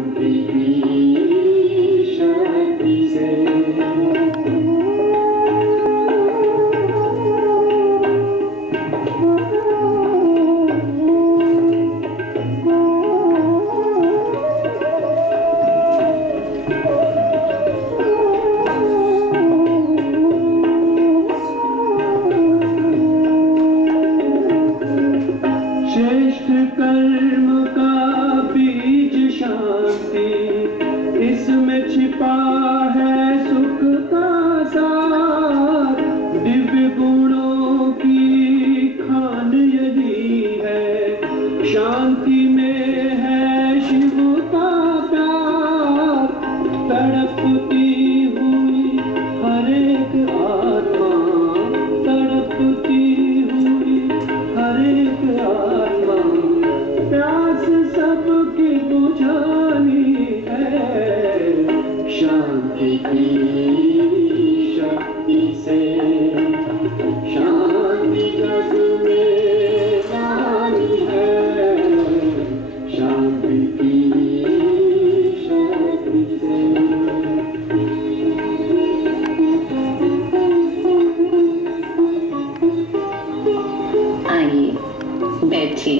शांति की शक्ति से। कर्म का बीज शांति, इसमें छिपा है सुख का सार। दिव्य गुणों की खान यही है, शांति में है शिव का प्यार। तड़पती हुई हर एक आत्मा, तड़पती हुई हर एक आत्मा, प्यास सबकी बुझानी है। शांति की शक्ति से शांति जग में लानी है। शांति की शक्ति से। आइए बैठिए।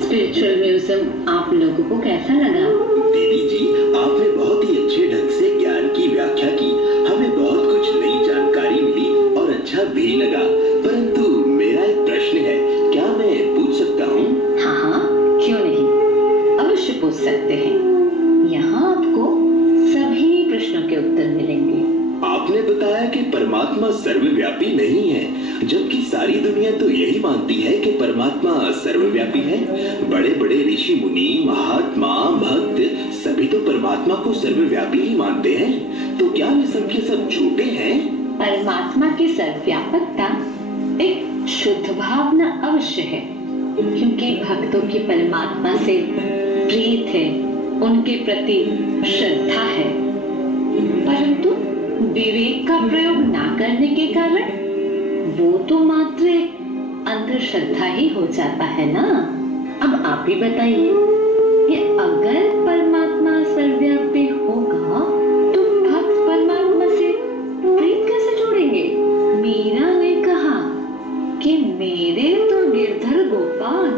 स्पिरिचुअल म्यूजियम आप लोगों को कैसा लगा? दीदी जी, आपने बहुत ही अच्छे ढंग से ज्ञान की व्याख्या की। हमें बहुत कुछ नई जानकारी मिली और अच्छा भी लगा। परंतु मेरा एक प्रश्न है, क्या मैं पूछ सकता हूँ? हाँ हाँ, क्यों नहीं, अवश्य पूछ सकते हैं। यहाँ आपको सभी प्रश्नों के उत्तर मिलेंगे। आपने बताया कि परमात्मा सर्वव्यापी नहीं है, जबकि सारी दुनिया तो यही मानती है कि परमात्मा सर्वव्यापी है। बड़े बड़े ऋषि मुनि, महात्मा, भक्त सभी तो परमात्मा को सर्वव्यापी ही मानते हैं। तो क्या वे सब के सब झूठे हैं? परमात्मा की सर्वव्यापकता एक शुद्ध भावना अवश्य है, क्योंकि भक्तों की परमात्मा से प्रीत है, उनके प्रति श्रद्धा है। परंतु विवेक का प्रयोग ना करने के कारण वो तो मात्र एक अंधश्रद्धा ही हो जाता है ना। अब आप ही बताइए कि अगर परमात्मा सर्वव्यापी होगा तो भक्त परमात्मा से प्रीत कैसे जोड़ेंगे? मीरा ने कहा कि मेरे तो गिरधर गोपाल,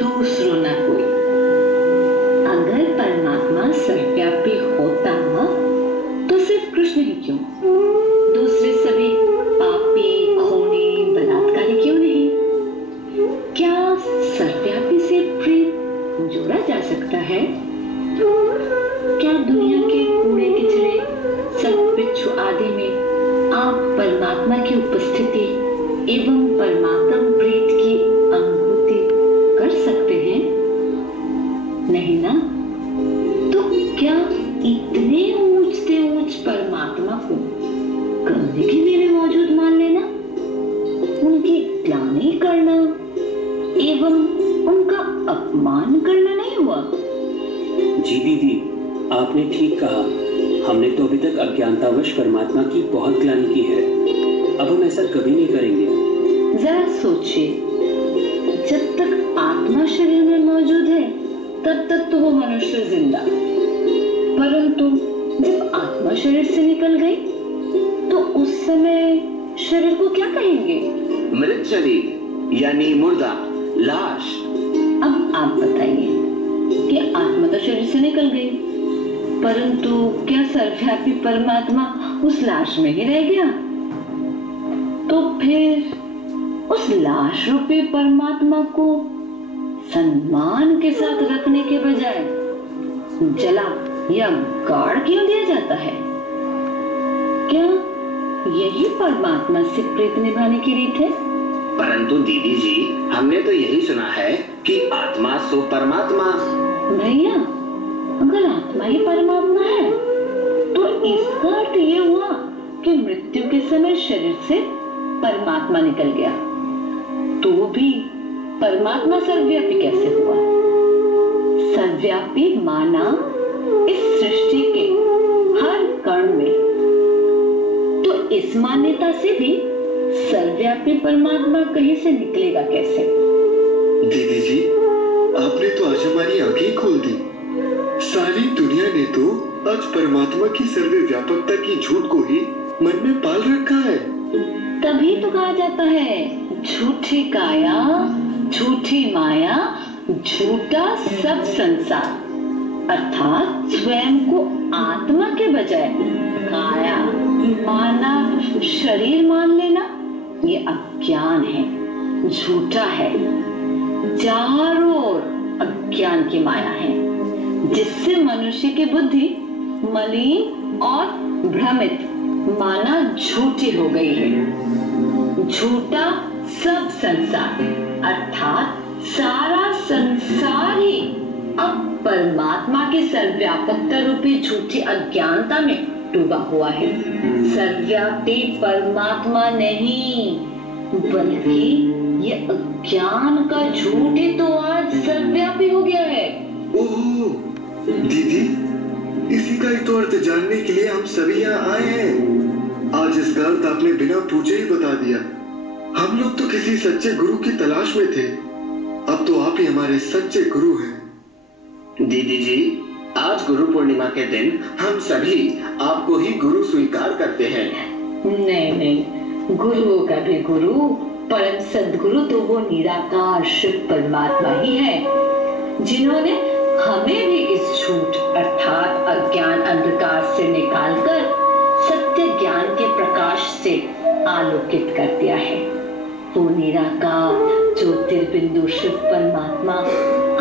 दूसरों न कोई। अगर परमात्मा सर्वव्यापी होता तो सिर्फ कृष्ण ही क्यों, दूसरे सभी पापी, खूनी, बलात्कारी क्यों नहीं? क्या सर्वव्यापी से प्रीत जोड़ा जा सकता है? क्या दुनिया के कूड़े किचड़े, सल्पिच्छु आदि में आप परमात्मा की उपस्थिति एवं परमात्मा प्रीत की अनुभूति कर सकते हैं? नहीं ना? तो क्या इतने ऊंच परमात्मा को गंदे के मेरे मौजूद मान लेना, उनकी ग्लानि करना एवं उनका अपमान करना नहीं हुआ? जी दीदी, आपने ठीक कहा। हमने तो अभी तक अज्ञानतावश परमात्मा की बहुत ग्लानि की है। अब हम ऐसा कभी नहीं करेंगे। जरा सोचिए, जब तक आत्मा शरीर में मौजूद है तब तक तो वो मनुष्य जिंदा, परंतु जब आत्मा शरीर से निकल गई तो उस समय शरीर को क्या कहेंगे? मृत शरीर, यानी मुर्दा, लाश। अब आप बताइए कि आत्मा तो शरीर से निकल गई, परंतु क्या सर्वव्यापी परमात्मा उस लाश में ही रह गया? तो फिर उस लाश रूपी परमात्मा को सम्मान के साथ रखने के बजाय जला या गाड़ क्यों दिया जाता है? क्या यही परमात्मा से प्रीत निभाने की रीत है? परंतु दीदी जी, हमने तो यही सुना है कि आत्मा सो परमात्मा। भैया, अगर आत्मा ही परमात्मा है तो इसका अर्थ ये हुआ कि मृत्यु के समय शरीर से परमात्मा निकल गया, तो भी परमात्मा सर्वव्यापी कैसे हुआ? सर्वव्यापी माना इस सृष्टि के हर कण में, तो इस मान्यता से भी सर्वव्यापी परमात्मा कहीं से निकलेगा कैसे? दीदी जी, आपने तो आज हमारी आंखें खोल दी। ने तो आज परमात्मा की सर्वव्यापकता की झूठ को ही मन में पाल रखा है। तभी तो कहा जाता है झूठी काया झूठी माया झूठा सब संसार, अर्थात स्वयं को आत्मा के बजाय काया माना, शरीर मान लेना, ये अज्ञान है, झूठा है, चारों ओर अज्ञान की माया है, जिससे मनुष्य की बुद्धि मलिन और भ्रमित माना झूठी हो गई है। झूठा सब संसार अर्थात सारा संसार ही अब परमात्मा की सर्वव्यापकता रूपी झूठी अज्ञानता में डूबा हुआ है। सर्वव्यापी परमात्मा नहीं, बल्कि ये अज्ञान का झूठ ही तो आज सर्वव्यापी हो गया है। ओहो दीदी, इसी का ही तो अर्थ जानने के लिए हम सभी यहाँ आए हैं। आज इसका अर्थ आपने बिना पूछे ही बता दिया। हम लोग तो किसी सच्चे गुरु की तलाश में थे, अब तो आप ही हमारे सच्चे गुरु हैं। दीदी जी, आज गुरु पूर्णिमा के दिन हम सभी आपको ही गुरु स्वीकार करते हैं। नहीं, गुरुओं का भी गुरु, परम सद्गुरु तो वो निराकार शिव परमात्मा ही है, जिन्होंने हमें भी इस झूठ अर्थात अज्ञान अंधकार से निकालकर सत्य ज्ञान के प्रकाश से आलोकित कर दिया है। वो निराकार ज्योतिर्बिंदु शिव परमात्मा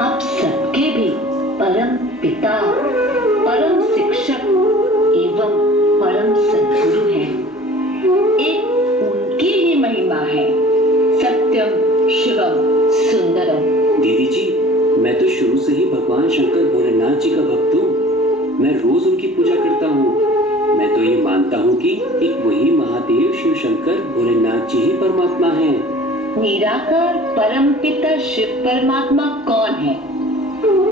आप सबके भी परम पिता, परम शिक्षक एवं परम सद्गुरु हैं। एक उनकी ही महिमा है, सत्यम शिवम सुंदरम। दीदी जी, मैं तो शुरू से ही भगवान शंकर भोलेनाथ जी का भक्त हूँ। मैं रोज उनकी पूजा करता हूँ। मैं तो ये मानता हूँ कि एक वही महादेव शिव शंकर भोलेनाथ जी ही परमात्मा है। निराकार परम पिता शिव परमात्मा कौन है,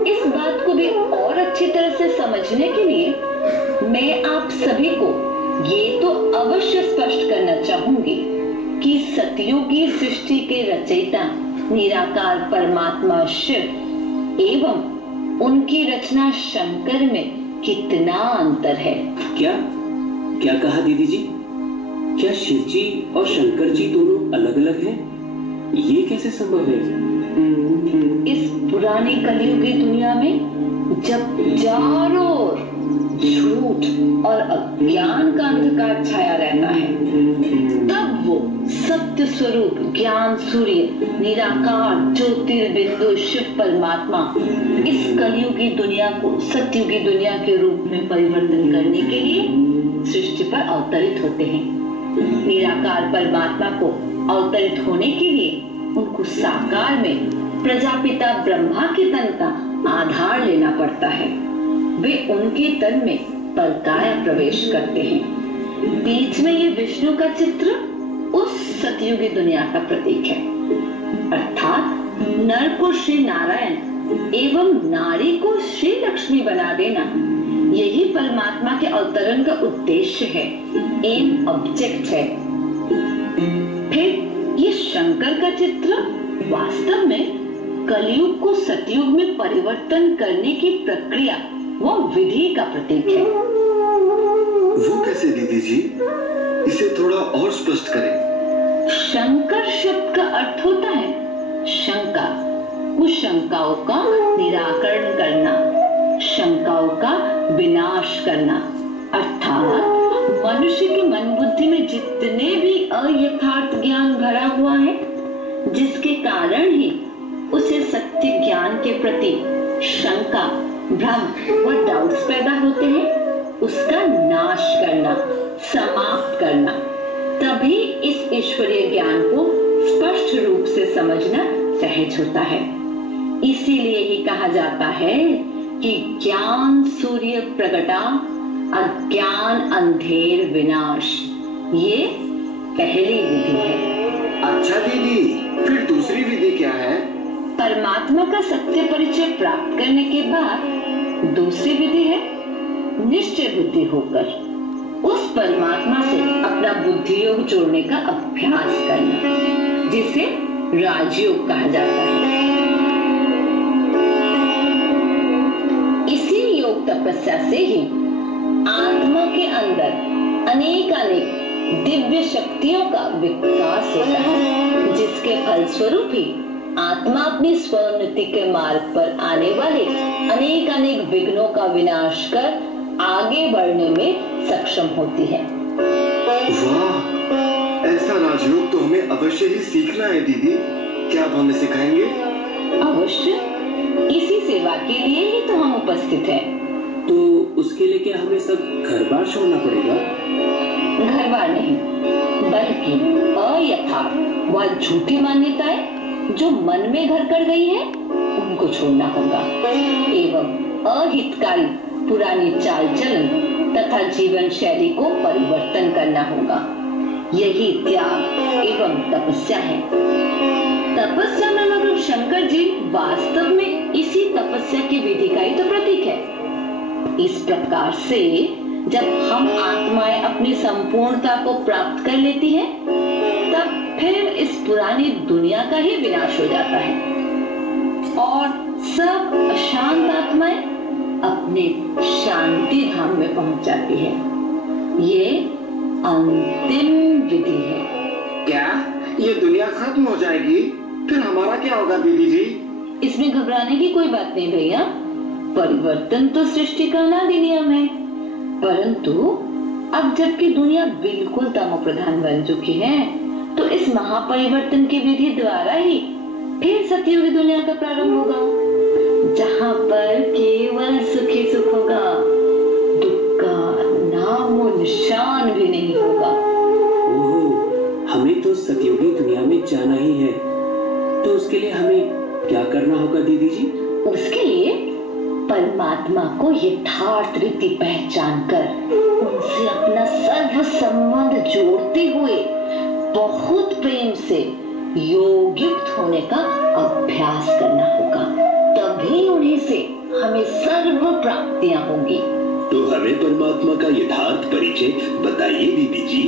इस बात को भी और अच्छी तरह से समझने के लिए मैं आप सभी को ये तो अवश्य स्पष्ट करना चाहूंगी कि सतयुगी सृष्टि के रचयिता निराकार परमात्मा शिव एवं उनकी रचना शंकर में कितना अंतर है। क्या कहा दीदी जी? क्या शिव जी और शंकर जी दोनों अलग अलग हैं? ये कैसे संभव है? इस पुरानी कलयुगी दुनिया में जब चारों ओर झूठ और अज्ञान का अंधकार छाया रहता है, तब वो सत्य स्वरूप ज्ञान सूर्य निराकार ज्योतिर्बिंदु शिव परमात्मा इस कलयुगी दुनिया को सतयुगी दुनिया के रूप में परिवर्तन करने के लिए सृष्टि पर अवतरित होते हैं। निराकार परमात्मा को अवतरित होने के लिए उनको साकार में प्रजापिता ब्रह्मा के तन का आधार लेना पड़ता है। वे उनके तन में परकाया प्रवेश करते हैं। बीच में ये विष्णु का चित्र उस सतयुगी दुनिया का प्रतीक है, अर्थात नर को श्री नारायण एवं नारी को श्री लक्ष्मी बना देना, यही परमात्मा के अवतरण का उद्देश्य है, एम ऑब्जेक्ट है। फिर ये शंकर का चित्र वास्तव में कलयुग को सतयुग में परिवर्तन करने की प्रक्रिया वो विधि का प्रतीक है। वो कैसे दीदी जी? इसे थोड़ा और स्पष्ट करें। शंकर शब्द का अर्थ होता है शंका, कुछ शंकाओं का निराकरण करना, शंकाओं का विनाश करना, अर्थात मनुष्य के मन बुद्धि में जितने भी अयथार्थ ज्ञान भरा हुआ है, जिसके कारण ही उसे सत्य ज्ञान के प्रति शंका, भ्रम व डाउट्स पैदा होते हैं, उसका नाश करना, समाप्त करना। तभी इस ईश्वरीय ज्ञान को स्पष्ट रूप से समझना सहज होता है। इसीलिए ही कहा जाता है कि ज्ञान सूर्य प्रगटा, अज्ञान अंधेर विनाश। ये पहली विधि है। अच्छा दीदी, फिर दूसरी विधि क्या है? परमात्मा का सत्य परिचय प्राप्त करने के बाद दूसरी विधि है निश्चय बुद्धि होकर उस परमात्मा से अपना बुद्धि योग जोड़ने का अभ्यास करना, जिसे राजयोग कहा जाता है। इसी योग तपस्या से ही आत्मा के अंदर अनेक दिव्य शक्तियों का विकास होता है, जिसके फलस्वरूप ही आत्मा अपनी स्वोन्नति के मार्ग पर आने वाले अनेक विघ्नों का विनाश कर आगे बढ़ने में सक्षम होती है। वाह, ऐसा राजयोग तो हमें अवश्य ही सीखना है दीदी। क्या आप हमें सिखाएंगे? अवश्य, इसी सेवा के लिए ही तो हम उपस्थित हैं। तो उसके लिए क्या हमें सब घर बार छोड़ना पड़ेगा? घर बार नहीं, बल्कि अयथार्थ व झूठी मान्यताएं जो मन में घर कर गई है उनको छोड़ना होगा, एवं अहितकारी पुरानी चाल चलन तथा जीवन शैली को परिवर्तन करना होगा। यही त्याग एवं तपस्या है। तपस्या में मतलब शंकर जी वास्तव में इसी तपस्या की विधि का ही तो प्रतीक है। इस प्रकार से जब हम आत्माएं अपनी संपूर्णता को प्राप्त कर लेती हैं, तब फिर इस पुरानी दुनिया का ही विनाश हो जाता है और सब अशांत आत्माएं अपने शांति धाम में पहुंच जाती है। ये अंतिम विधि है। क्या ये दुनिया खत्म हो जाएगी? फिर हमारा क्या होगा दीदी जी? इसमें घबराने की कोई बात नहीं भैया। परिवर्तन तो सृष्टि का अनादि नियम है, परंतु अब जबकि दुनिया बिल्कुल तमो प्रधान बन चुकी है, तो इस महापरिवर्तन की विधि द्वारा ही फिर सतयुगी दुनिया का प्रारंभ होगा, जहाँ पर केवल सुखी सुख होगा, दुख का नामो निशान भी नहीं होगा। ओह, हमें तो सतयुगी दुनिया में जाना ही है, तो उसके लिए हमें क्या करना होगा दीदी जी? उसके लिए परमात्मा को यथार्थ रीति पहचान कर उनसे अपना सर्व संबंध जोड़ते हुए बहुत प्रेम से योग युक्त होने का अभ्यास करना होगा, तभी उन्हीं से हमें सर्व प्राप्तियां होंगी। तो हमें परमात्मा का यथार्थ परिचय बताइए दीदी जी।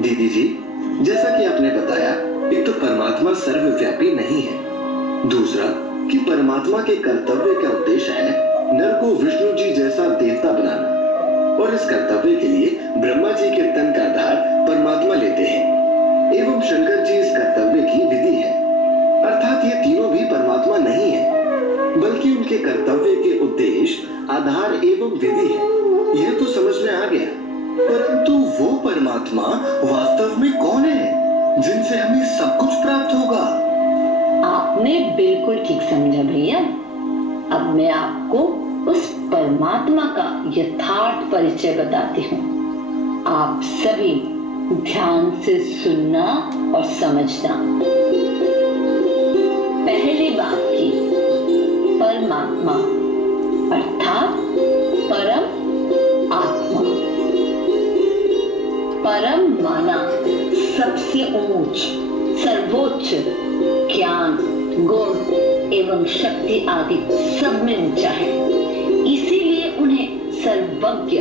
दीदी जी, जैसा कि आपने बताया, एक तो परमात्मा सर्वव्यापी नहीं है, दूसरा कि परमात्मा के कर्तव्य का उद्देश्य है नर को विष्णु जी जैसा देवता बनाना, और इस कर्तव्य के लिए ब्रह्मा जी के तन का आधार परमात्मा लेते हैं, एवं शंकर जी इस कर्तव्य की विधि है। अर्थात ये तीनों भी परमात्मा नहीं है, बल्कि उनके कर्तव्य के उद्देश्य, आधार एवं विधि है। यह तो समझ में आ गया, परंतु वो परमात्मा वास्तव में कौन है जिनसे हमें सब कुछ प्राप्त होगा? आपने बिल्कुल ठीक समझा भैया। अब मैं आपको उस परमात्मा का यथार्थ परिचय बताती हूँ। आप सभी ध्यान से सुनना और समझना। पहली बात की, परमात्मा अर्थात परम आत्मा। परम माना सबसे ऊंच, सर्वोच्च, ज्ञान, गुण एवं शक्ति आदि सब में ऊंचा है। इसीलिए उन्हें सर्वज्ञ,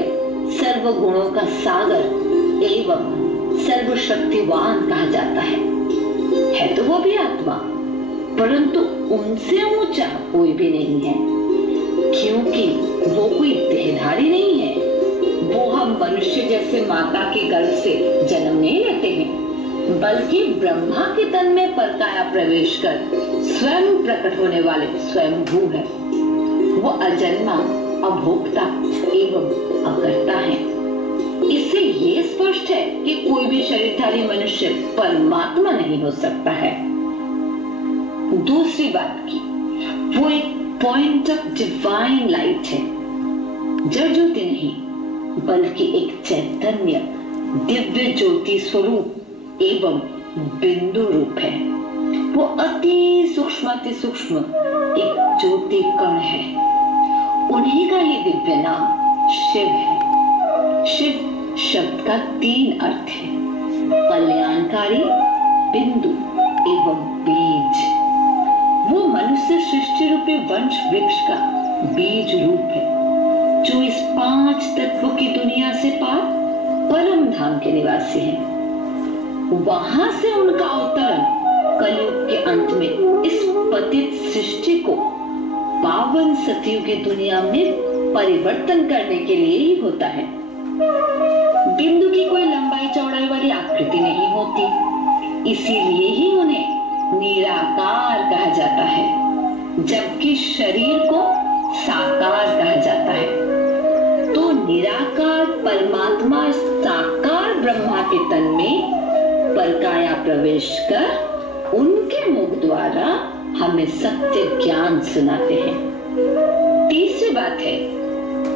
सर्व गुणों का सागर एवं सर्वशक्तिवान कहा जाता है तो वो भी आत्मा, परंतु उनसे ऊंचा कोई भी नहीं है, क्योंकि वो कोई देहधारी नहीं है। वो हम मनुष्य जैसे माता के गर्भ से जन्म नहीं लेते हैं, बल्कि ब्रह्मा के तन में परकाया प्रवेश कर स्वयं प्रकट होने वाले स्वयंभू है। वो अजन्मा, अभोक्ता एवं अकर्ता है। इससे ये स्पष्ट है कि कोई भी शरीरधारी मनुष्य परमात्मा नहीं हो सकता है। दूसरी बात की, वो एक पॉइंट ऑफ डिवाइन लाइट है, जड़ ज्योति नहीं, बल्कि एक चैतन्य दिव्य ज्योति स्वरूप एवं बिंदु रूप है। वो अति सूक्ष्म एक ज्योति कण है। उन्हीं का ही दिव्य नाम शिव है। शिव शब्द का 3 अर्थ है, कल्याणकारी, बिंदु एवं बीज। वो मनुष्य सृष्टि रूपी वंश वृक्ष का बीज रूप है, जो इस 5 तत्वों की दुनिया से पार परम धाम के निवासी हैं। वहां से उनका अवतरण कलयुग के अंत में इस पतित सृष्टि को पावन सतयुगी दुनिया में परिवर्तन करने के लिए ही होता है। बिंदु की कोई लंबाई चौड़ाई वाली आकृति नहीं होती, इसीलिए ही उन्हें निराकार कहा जाता है, जबकि शरीर को साकार कहा जाता है। तो निराकार परमात्मा साकार ब्रह्मा के तन में परकाया प्रवेश कर उनके मुख द्वारा हमें सत्य ज्ञान सुनाते हैं। तीसरी बात है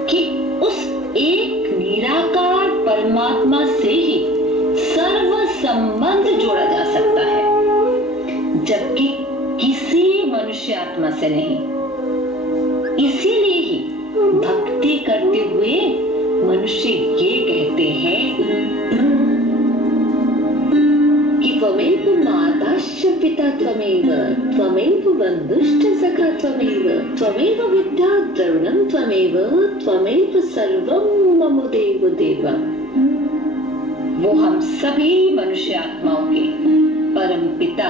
कि उस एक निराकार परमात्मा से ही सर्व संबंध जोड़ा जा सकता है, जबकि किसी मनुष्य आत्मा से नहीं। इसीलिए ही भक्ति करते हुए मनुष्य ये कहते हैं कि त्वमेव माताश्च पिता त्वमेव, त्वमेव बन्धुश्च सखा त्वमेव, त्वमेव विद्या द्रविणं त्वमेव, त्वमेव सर्वं मम देव देव। वो हम सभी मनुष्य आत्माओं के परम पिता,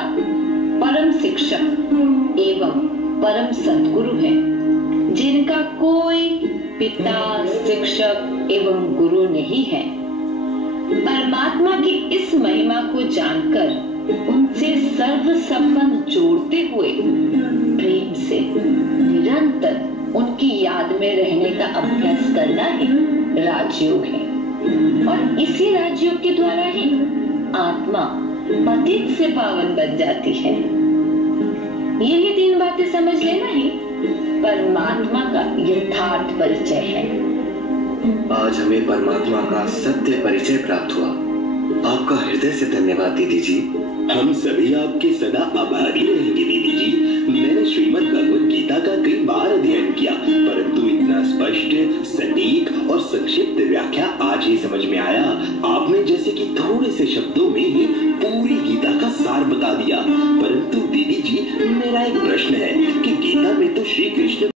परम शिक्षक एवं परम सद्गुरु हैं, जिनका कोई पिता, शिक्षक एवं गुरु नहीं है। परमात्मा की इस महिमा को जानकर उनसे सर्व संबंध जोड़ते हुए प्रेम से निरंतर उनकी याद में रहने का अभ्यास करना ही राजयोग है, और इसी राजयोग के द्वारा ही आत्मा पतित से पावन बन जाती है। यही तीन बातें समझ लेना ही परमात्मा का यथार्थ परिचय है। आज हमें परमात्मा का सत्य परिचय प्राप्त हुआ। आपका हृदय से धन्यवाद दीदी जी। हम सभी आपके सदा आभारी रहेंगे दीदी जी। मैंने श्रीमद् भगवद गीता का कई बार अध्ययन किया, परंतु इतना स्पष्ट, सटीक और संक्षिप्त व्याख्या आज ही समझ में आया। आपने जैसे कि थोड़े से शब्दों में ही पूरी गीता का सार बता दिया। परंतु दीदी जी, मेरा एक प्रश्न है कि गीता में तो श्री कृष्ण